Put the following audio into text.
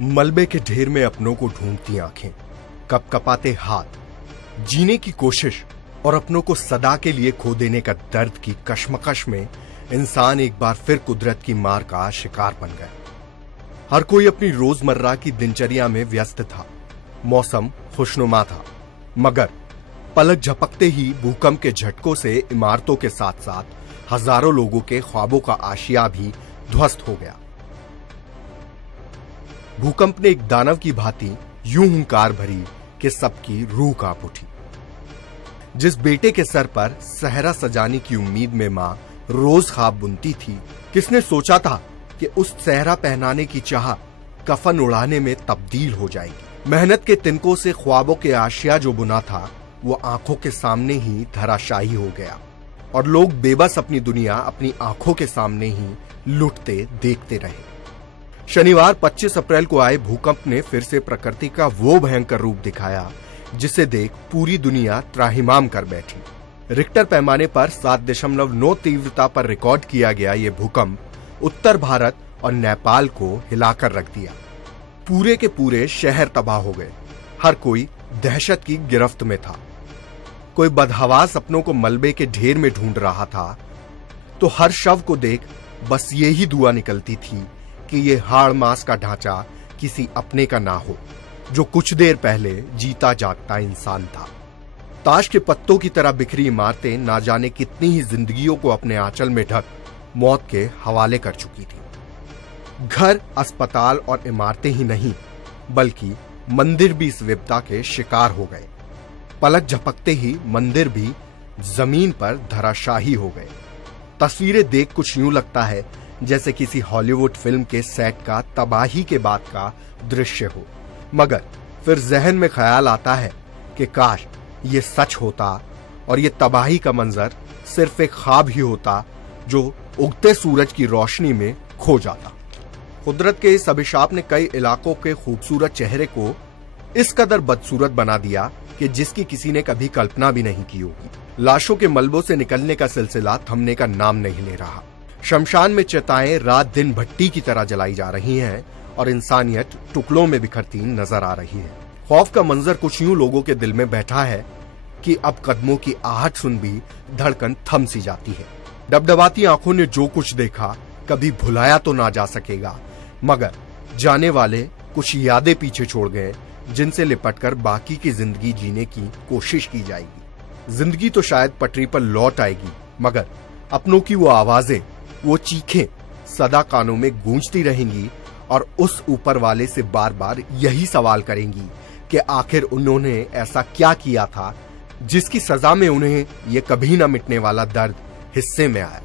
मलबे के ढेर में अपनों को ढूंढती आंखें, कपकपाते हाथ, जीने की कोशिश और अपनों को सदा के लिए खो देने का दर्द की कश्मकश में इंसान एक बार फिर कुदरत की मार का शिकार बन गया। हर कोई अपनी रोजमर्रा की दिनचर्या में व्यस्त था। मौसम खुशनुमा था, मगर पलक झपकते ही भूकंप के झटकों से इमारतों के साथ साथ हजारों लोगों के ख्वाबों का आशिया भी ध्वस्त हो गया। भूकंप ने एक दानव की भांति यूं हुंकार भरी कि सबकी रूह कांप उठी। जिस बेटे के सर पर सहरा सजाने की उम्मीद में मां रोज ख्वाब बुनती थी, किसने सोचा था कि उस सहरा पहनाने की चाह कफन उड़ाने में तब्दील हो जाएगी। मेहनत के तिनकों से ख्वाबों के आशिया जो बुना था वो आंखों के सामने ही धराशायी हो गया और लोग बेबस अपनी दुनिया अपनी आंखों के सामने ही लुटते देखते रहे। शनिवार 25 अप्रैल को आए भूकंप ने फिर से प्रकृति का वो भयंकर रूप दिखाया जिसे देख पूरी दुनिया त्राहिमाम कर बैठी। रिक्टर पैमाने पर 7.9 तीव्रता पर रिकॉर्ड किया गया ये भूकंप उत्तर भारत और नेपाल को हिलाकर रख दिया। पूरे के पूरे शहर तबाह हो गए। हर कोई दहशत की गिरफ्त में था। कोई बदहवास अपनों को मलबे के ढेर में ढूंढ रहा था तो हर शव को देख बस यही दुआ निकलती थी कि ये हाड़ मांस का ढांचा किसी अपने का ना हो जो कुछ देर पहले जीता जागता इंसान था। ताश के पत्तों की तरह बिखरी इमारतें ना जाने कितनी ही जिंदगियों को अपने आंचल में ढक मौत के हवाले कर चुकी थी। घर, अस्पताल और इमारतें ही नहीं बल्कि मंदिर भी इस विपदा के शिकार हो गए। पलक झपकते ही मंदिर भी जमीन पर धराशाही हो गए। तस्वीरें देख कुछ यूं लगता है जैसे किसी हॉलीवुड फिल्म के सेट का तबाही के बाद का दृश्य हो, मगर फिर जहन में ख्याल आता है कि काश ये सच होता और ये तबाही का मंजर सिर्फ एक ख्वाब ही होता जो उगते सूरज की रोशनी में खो जाता। कुदरत के इस अभिशाप ने कई इलाकों के खूबसूरत चेहरे को इस कदर बदसूरत बना दिया कि जिसकी किसी ने कभी कल्पना भी नहीं की होगी। लाशों के मलबों से निकलने का सिलसिला थमने का नाम नहीं ले रहा। शमशान में चिताएं रात दिन भट्टी की तरह जलाई जा रही हैं और इंसानियत टुकड़ों में बिखरती नजर आ रही है। खौफ का मंजर कुछ यूं लोगों के दिल में बैठा है कि अब कदमों की आहट सुन भी धड़कन थम सी जाती है। डबडबाती आंखों ने जो कुछ देखा कभी भुलाया तो ना जा सकेगा, मगर जाने वाले कुछ यादें पीछे छोड़ गए जिनसे लिपटकर बाकी की जिंदगी जीने की कोशिश की जाएगी। जिंदगी तो शायद पटरी पर लौट आएगी, मगर अपनों की वो आवाजें, वो चीखें सदा कानों में गूंजती रहेंगी और उस ऊपर वाले से बार बार यही सवाल करेंगी कि आखिर उन्होंने ऐसा क्या किया था जिसकी सजा में उन्हें ये कभी न मिटने वाला दर्द हिस्से में आया।